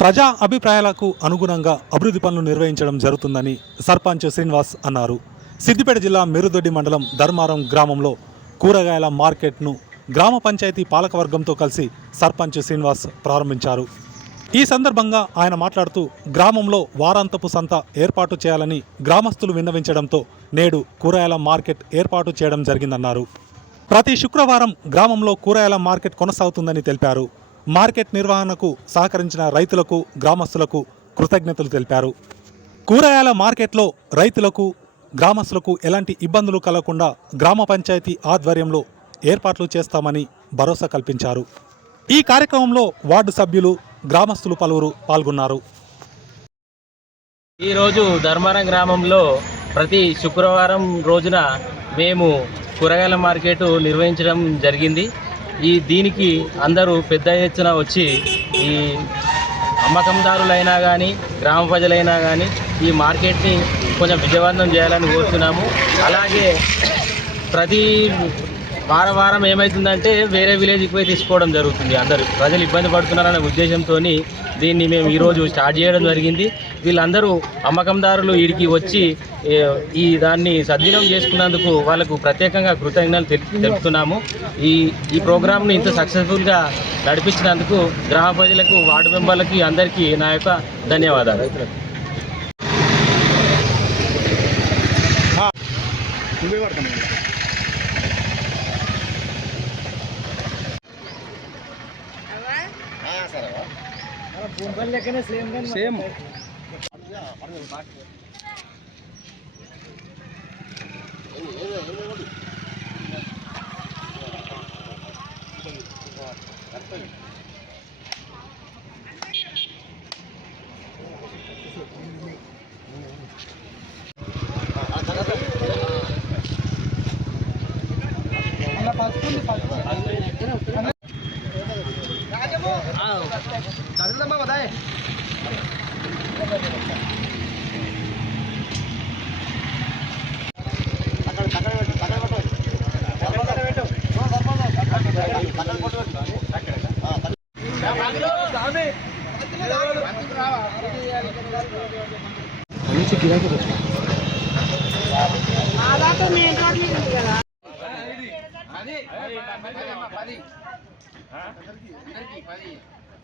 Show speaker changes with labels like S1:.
S1: ప్రజా అభిప్రాయాలకు అనుగుణంగా అభివృద్ధి పనులు నిర్వహించడం జరుగుతుందని సర్పంచ్ శ్రీనివాస్ అన్నారు. సిద్దిపేట జిల్లా మెరుదొడ్డి మండలం ధర్మారం గ్రామంలో కూరగాయల మార్కెట్ను గ్రామ పంచాయతీ పాలకవర్గంతో కలిసి సర్పంచ్ శ్రీనివాస్ ప్రారంభించారు. ఈ సందర్భంగా ఆయన మాట్లాడుతూ గ్రామంలో వారాంతపు సంత ఏర్పాటు చేయాలని గ్రామస్తులు విన్నవించడంతో నేడు కూరగాయల మార్కెట్ ఏర్పాటు చేయడం జరిగిందన్నారు. ప్రతి శుక్రవారం గ్రామంలో కూరగాయల మార్కెట్ కొనసాగుతుందని తెలిపారు. మార్కెట్ నిర్వహణకు సహకరించిన రైతులకు గ్రామస్తులకు కృతజ్ఞతలు తెలిపారు. కూరగాయల మార్కెట్లో రైతులకు గ్రామస్తులకు ఎలాంటి ఇబ్బందులు కలగకుండా గ్రామ పంచాయతీ ఆధ్వర్యంలో ఏర్పాట్లు చేస్తామని భరోసా కల్పించారు. ఈ కార్యక్రమంలో వార్డు సభ్యులు గ్రామస్తులు పలువురు పాల్గొన్నారు.
S2: ఈరోజు ధర్మారం గ్రామంలో ప్రతి శుక్రవారం రోజున మేము కూరగాయల మార్కెట్ నిర్వహించడం జరిగింది. ఈ దీనికి అందరూ పెద్ద ఎత్తున వచ్చి ఈ అమ్మకందారులైనా కానీ గ్రామ ప్రజలైనా కానీ ఈ మార్కెట్ని కొంచెం విజయవంతం చేయాలని కోరుతున్నాము. అలాగే ప్రతి వారం వారం ఏమవుతుందంటే వేరే విలేజ్కి పోయి తీసుకోవడం జరుగుతుంది. అందరూ ప్రజలు ఇబ్బంది పడుతున్నారనే ఉద్దేశంతో దీన్ని మేము ఈరోజు స్టార్ట్ చేయడం జరిగింది. వీళ్ళందరూ అమ్మకందారులు వీడికి వచ్చి ఈ దాన్ని సద్వినియోగం చేసుకున్నందుకు వాళ్ళకు ప్రత్యేకంగా కృతజ్ఞతలు తెలుపుతున్నాము. ఈ ఈ ప్రోగ్రామ్ను ఇంత సక్సెస్ఫుల్గా నడిపించినందుకు గ్రామ ప్రజలకు వార్డు మెంబర్లకి అందరికీ నా యొక్క ధన్యవాదాలు.
S3: బొంబల్ లెక్కనే సేమ్ సేమ్ పసుపు పసుపు మంచి గిరాకీ వచ్చింది
S4: దాదాపు మెయిన్ రోడ్